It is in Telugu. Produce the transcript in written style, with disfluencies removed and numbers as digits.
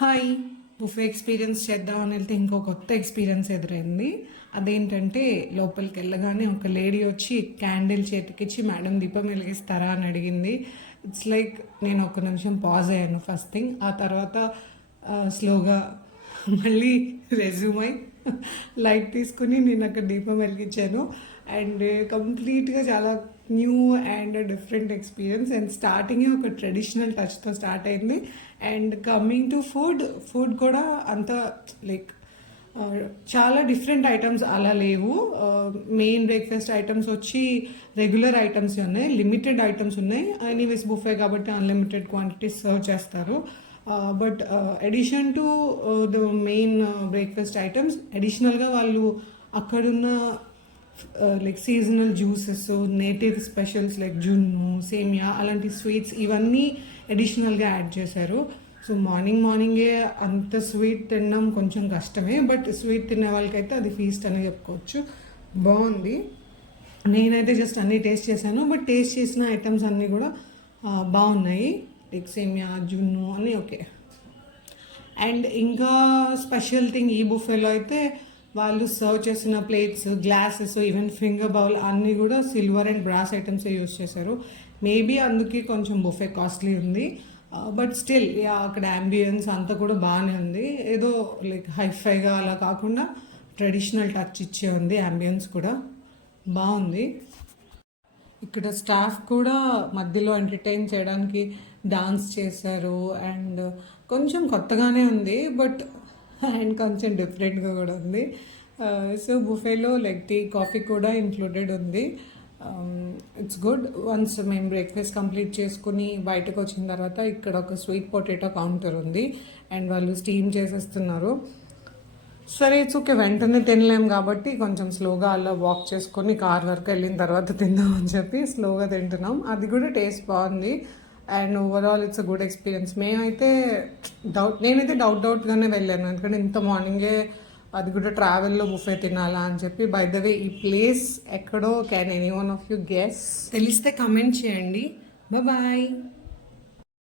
హాయ్. బుఫే ఎక్స్పీరియన్స్ చేద్దామని వెళ్తే ఇంకో కొత్త ఎక్స్పీరియన్స్ ఎదురైంది. అదేంటంటే లోపలికి వెళ్ళగానే ఒక లేడీ వచ్చి క్యాండిల్ చేతికిచ్చి మేడం దీపం వెలిగిస్తారా అని అడిగింది. ఇట్స్ లైక్ నేను ఒక నిమిషం పాజ్ అయ్యాను ఫస్ట్ థింగ్. ఆ తర్వాత స్లోగా మళ్ళీ రెజ్యూమ్ అయి లైట్ తీసుకుని నేను అక్కడ దీపం వెలిగించాను. అండ్ కంప్లీట్గా చాలా new and different experience. And స్టార్టింగే ఒక ట్రెడిషనల్ టచ్తో స్టార్ట్ అయింది. అండ్ కమింగ్ టు ఫుడ్ కూడా అంత లైక్ చాలా డిఫరెంట్ ఐటమ్స్ అలా లేవు. మెయిన్ బ్రేక్ఫాస్ట్ ఐటమ్స్ వచ్చి రెగ్యులర్ ఐటమ్స్ ఉన్నాయి, లిమిటెడ్ ఐటమ్స్ ఉన్నాయి. ఎనీవేస్ బుఫే కాబట్టి అన్లిమిటెడ్ క్వాంటిటీస్ సర్వ్ చేస్తారు. But edition to the main breakfast items అడిషనల్గా వాళ్ళు అక్కడున్న like seasonal juices, native specials like జున్ను, సేమియా అలాంటి స్వీట్స్ ఇవన్నీ అడిషనల్గా యాడ్ చేశారు. సో మార్నింగే అంత స్వీట్ తినడం కొంచెం కష్టమే, బట్ స్వీట్ తినే వాళ్ళకైతే అది ఫీస్ట్ అని చెప్పుకోవచ్చు. బాగుంది. నేనైతే జస్ట్ అన్నీ టేస్ట్ చేశాను, బట్ టేస్ట్ చేసిన ఐటమ్స్ అన్నీ కూడా బాగున్నాయి. లైక్ సేమియా, జున్ను అన్నీ ఓకే. అండ్ ఇంకా స్పెషల్ థింగ్ ఈ బుఫేలో అయితే వాళ్ళు సర్వ్ చేసిన plates, glasses, even finger bowl అన్నీ కూడా silver and brass items use చేశారు. మేబీ అందుకే కొంచెం బుఫే కాస్ట్లీ ఉంది. బట్ స్టిల్ అక్కడ అంబియన్స్ అంతా కూడా బాగానే ఉంది. ఏదో లైక్ హైఫైగా అలా కాకుండా ట్రెడిషనల్ టచ్ ఇచ్చే ఉంది. అంబియన్స్ కూడా బాగుంది. ఇక్కడ స్టాఫ్ కూడా మధ్యలో ఎంటర్టైన్ చేయడానికి డాన్స్ చేశారు. అండ్ కొంచెం కొత్తగానే ఉంది, బట్ అండ్ కొంచెం డిఫరెంట్గా కూడా ఉంది. సో బుఫేలో లైక్ టీ, కాఫీ కూడా ఇంక్లూడెడ్ ఉంది. It's good. వన్స్ మేము బ్రేక్ఫాస్ట్ కంప్లీట్ చేసుకుని బయటకు వచ్చిన తర్వాత ఇక్కడ ఒక స్వీట్ పొటాటో కౌంటర్ ఉంది అండ్ వాళ్ళు స్టీమ్ చేసేస్తున్నారు. సరే ఇట్స్ ఓకే, వెంటనే తినలేం కాబట్టి కొంచెం స్లోగా అలా వాక్ చేసుకొని కార్ వరకు వెళ్ళిన తర్వాత తిందాం అని చెప్పి స్లోగా తింటున్నాం. అది కూడా టేస్ట్ బాగుంది. And overall it's a good experience. నేనైతే డౌట్గానే వెళ్ళాను, ఎందుకంటే ఇంత మార్నింగే అది కూడా ట్రావెల్లో బుఫే తినాలా అని చెప్పి. బై ద వే ఈ ప్లేస్ ఎక్కడో, can any one of you guess? తెలిస్తే కమెంట్ చేయండి. బాయ్.